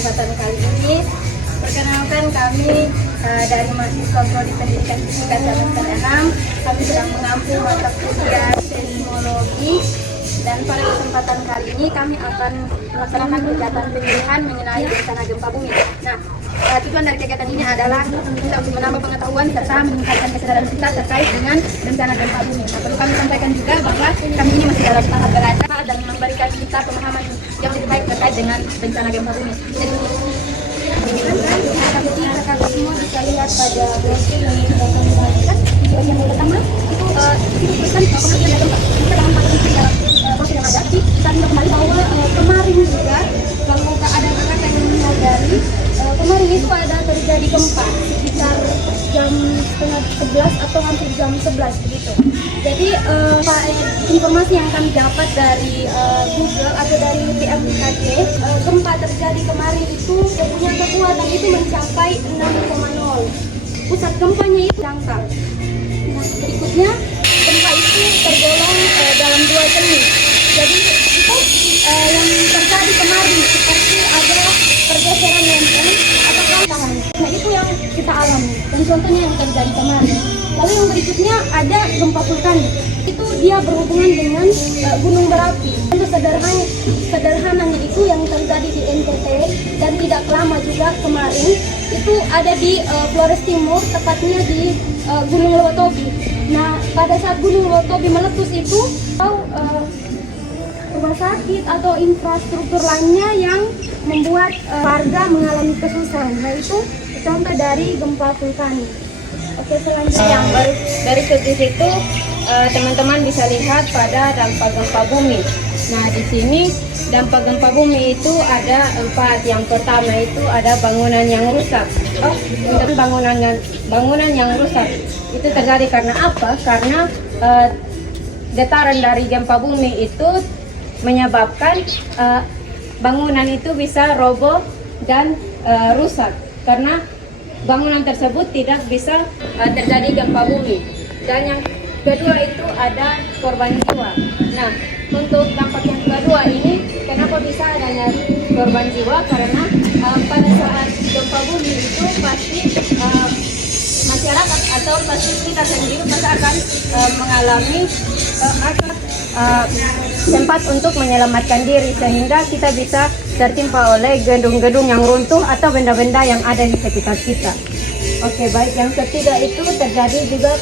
kesempatan kali ini. Perkenalkan kami dari mahasiswa Prodi Pendidikan Fisika semester 6. Kami sedang mengampu mata kuliah seismologi. Dan pada kesempatan kali ini kami akan melaksanakan kegiatan pemilihan mengenai bencana gempa bumi. Nah, tujuan dari kegiatan ini adalah kita untuk menambah pengetahuan serta meningkatkan kesadaran kita terkait dengan bencana gempa bumi. Nah, perlu kami sampaikan juga bahwa kami ini masih dalam tahap belajar dan memberikan kita pemahaman yang lebih baik terkait dengan bencana gempa bumi. Jadi, kakak semua bisa lihat pada brosur yang sudah kami bagikan. Di bagian yang pertama itu disebutkan pengertian gempa. Kita dalam brosur yang ada, kita lihat kembali bahwa kemarin juga kalau ada kakak yang menyadari kemarin itu ada terjadi gempa sekitar jam setengah 11 atau hampir jam 11 begitu. Jadi informasi yang kami dapat dari Google atau dari BMKG, gempa terjadi kemarin itu punya kekuatan itu mencapai 6,0. Pusat gempanya itu dangkal. Nah, berikutnya gempa itu tergolong dalam 2 jenis. Jadi itu yang terjadi kemarin seperti ada pergeseran lempeng atau tangan. Nah, itu yang kita alami dan contohnya yang terjadi kemarin. Lalu yang berikutnya ada gempa vulkanik. Itu dia berhubungan dengan gunung berapi. Untuk sederhananya itu yang terjadi di NTT dan tidak lama juga kemarin itu ada di Flores Timur, tepatnya di Gunung Lewotobi. Nah, pada saat Gunung Lewotobi meletus itu rumah sakit atau infrastruktur lainnya yang membuat warga mengalami kesusahan. Nah, itu contoh dari gempa vulkanik. Oke, selanjutnya yang dari di situ teman-teman bisa lihat pada dampak gempa bumi. Nah, di sini dampak gempa bumi itu ada 4. Yang pertama itu ada bangunan yang rusak. Bangunan yang rusak itu terjadi karena apa? Karena getaran dari gempa bumi itu menyebabkan bangunan itu bisa roboh dan rusak karena bangunan tersebut tidak bisa terjadi gempa bumi. Dan yang kedua itu ada korban jiwa. Nah, untuk dampak yang kedua ini kenapa bisa adanya korban jiwa? Karena pada saat gempa bumi itu pasti masyarakat atau pasti kita sendiri pasti akan mengalami sempat untuk menyelamatkan diri sehingga kita bisa tertimpa oleh gedung-gedung yang runtuh atau benda-benda yang ada di sekitar kita. Oke, baik. Yang ketiga itu terjadi juga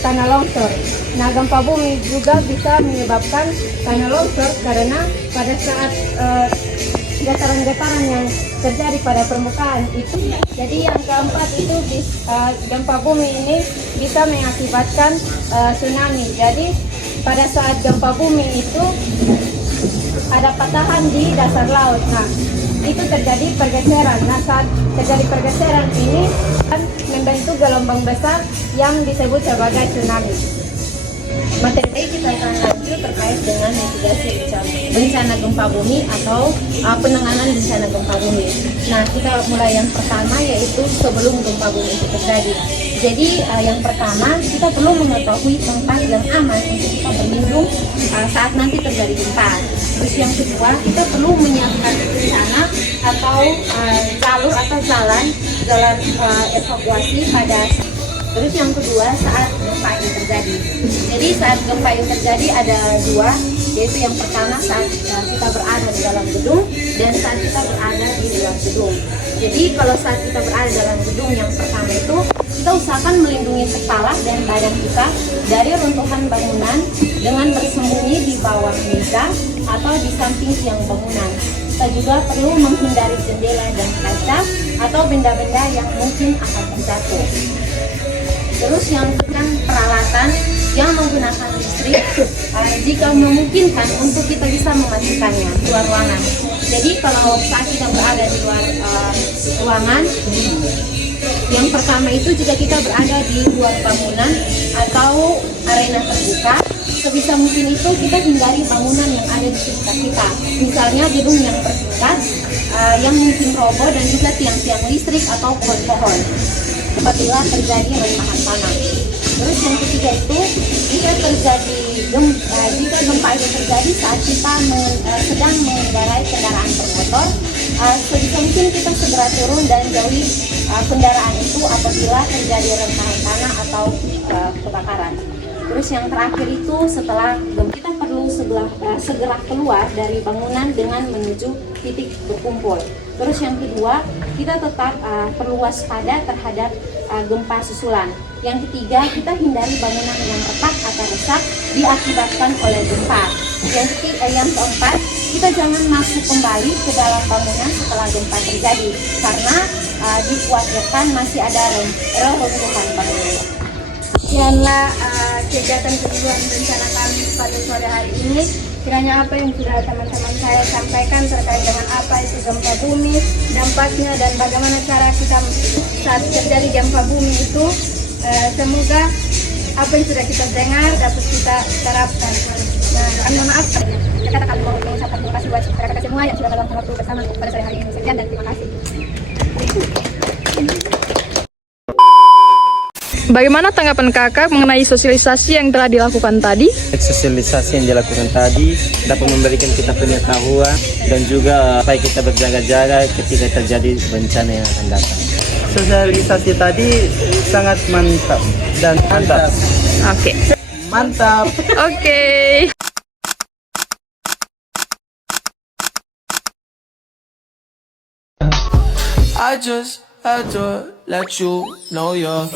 tanah longsor. Nah, gempa bumi juga bisa menyebabkan tanah longsor karena pada saat getaran-getaran yang terjadi pada permukaan itu. Jadi yang keempat itu gempa bumi ini bisa mengakibatkan tsunami. Jadi pada saat gempa bumi itu ada patahan di dasar laut. Nah, itu terjadi pergeseran. Nah, saat terjadi pergeseran ini akan membentuk gelombang besar yang disebut sebagai tsunami. Materi kita akan lanjut terkait dengan mitigasi bencana gempa bumi atau penanganan bencana gempa bumi. Nah, kita mulai yang pertama yaitu sebelum gempa bumi itu terjadi. Jadi yang pertama kita perlu mengetahui tempat yang aman untuk kita berlindung saat nanti terjadi gempa. Terus yang kedua kita perlu menyiapkan rencana atau jalur atau jalan evakuasi pada. Terus yang kedua saat gempa ini terjadi. Jadi saat gempa ini terjadi ada 2, yaitu yang pertama saat kita berada di dalam gedung dan saat kita berada di luar gedung. Jadi kalau saat kita berada dalam gedung yang pertama itu kita usahakan melindungi kepala dan badan kita dari runtuhan bangunan dengan bersembunyi di bawah meja atau di samping tiang bangunan. Kita juga perlu menghindari jendela dan kaca atau benda-benda yang mungkin akan terjatuh. Terus yang peralatan yang menggunakan listrik jika memungkinkan untuk kita bisa mematikannya di luar ruangan. Jadi kalau saat kita berada di luar ruangan, yang pertama itu jika kita berada di luar bangunan atau arena terbuka, sebisa mungkin itu kita hindari bangunan yang ada di sekitar kita. Misalnya gedung yang bertingkat, yang mungkin roboh dan juga tiang-tiang listrik atau pohon-pohon. Apabila terjadi rentakan tanah. Terus yang ketiga itu jika gempa itu terjadi saat kita sedang mengendarai kendaraan bermotor sebisa mungkin kita segera turun dan jauhi kendaraan itu apabila terjadi rentakan tanah atau kebakaran. Terus yang terakhir itu setelah kita perlu segera keluar dari bangunan dengan menuju titik berkumpul. Terus yang kedua, kita tetap perlu waspada terhadap gempa susulan. Yang ketiga, kita hindari bangunan yang retak atau rusak diakibatkan oleh gempa. Yang keempat, kita jangan masuk kembali ke dalam bangunan setelah gempa terjadi karena dikhawatirkan masih ada reruntuhan bangunan. Sekianlah kegiatan kedua rencana kami pada sore hari ini. Kiranya apa yang sudah teman-teman saya sampaikan terkait dengan apa itu gempa bumi, dampaknya dan bagaimana cara kita saat terjadi gempa bumi itu, semoga apa yang sudah kita dengar dapat kita terapkan. Nah, kami mohon maaf. Kami mau mengucapkan terima kasih buat rekan-rekan semua yang sudah meluangkan waktu bersama pada sore hari ini. Sekian dan terima kasih. Bagaimana tanggapan kakak mengenai sosialisasi yang telah dilakukan tadi? Sosialisasi yang dilakukan tadi dapat memberikan kita pengetahuan dan juga supaya kita berjaga-jaga ketika terjadi bencana yang akan datang. Sosialisasi tadi sangat mantap dan mantap. Oke. Mantap. Oke. I just had to let you know you're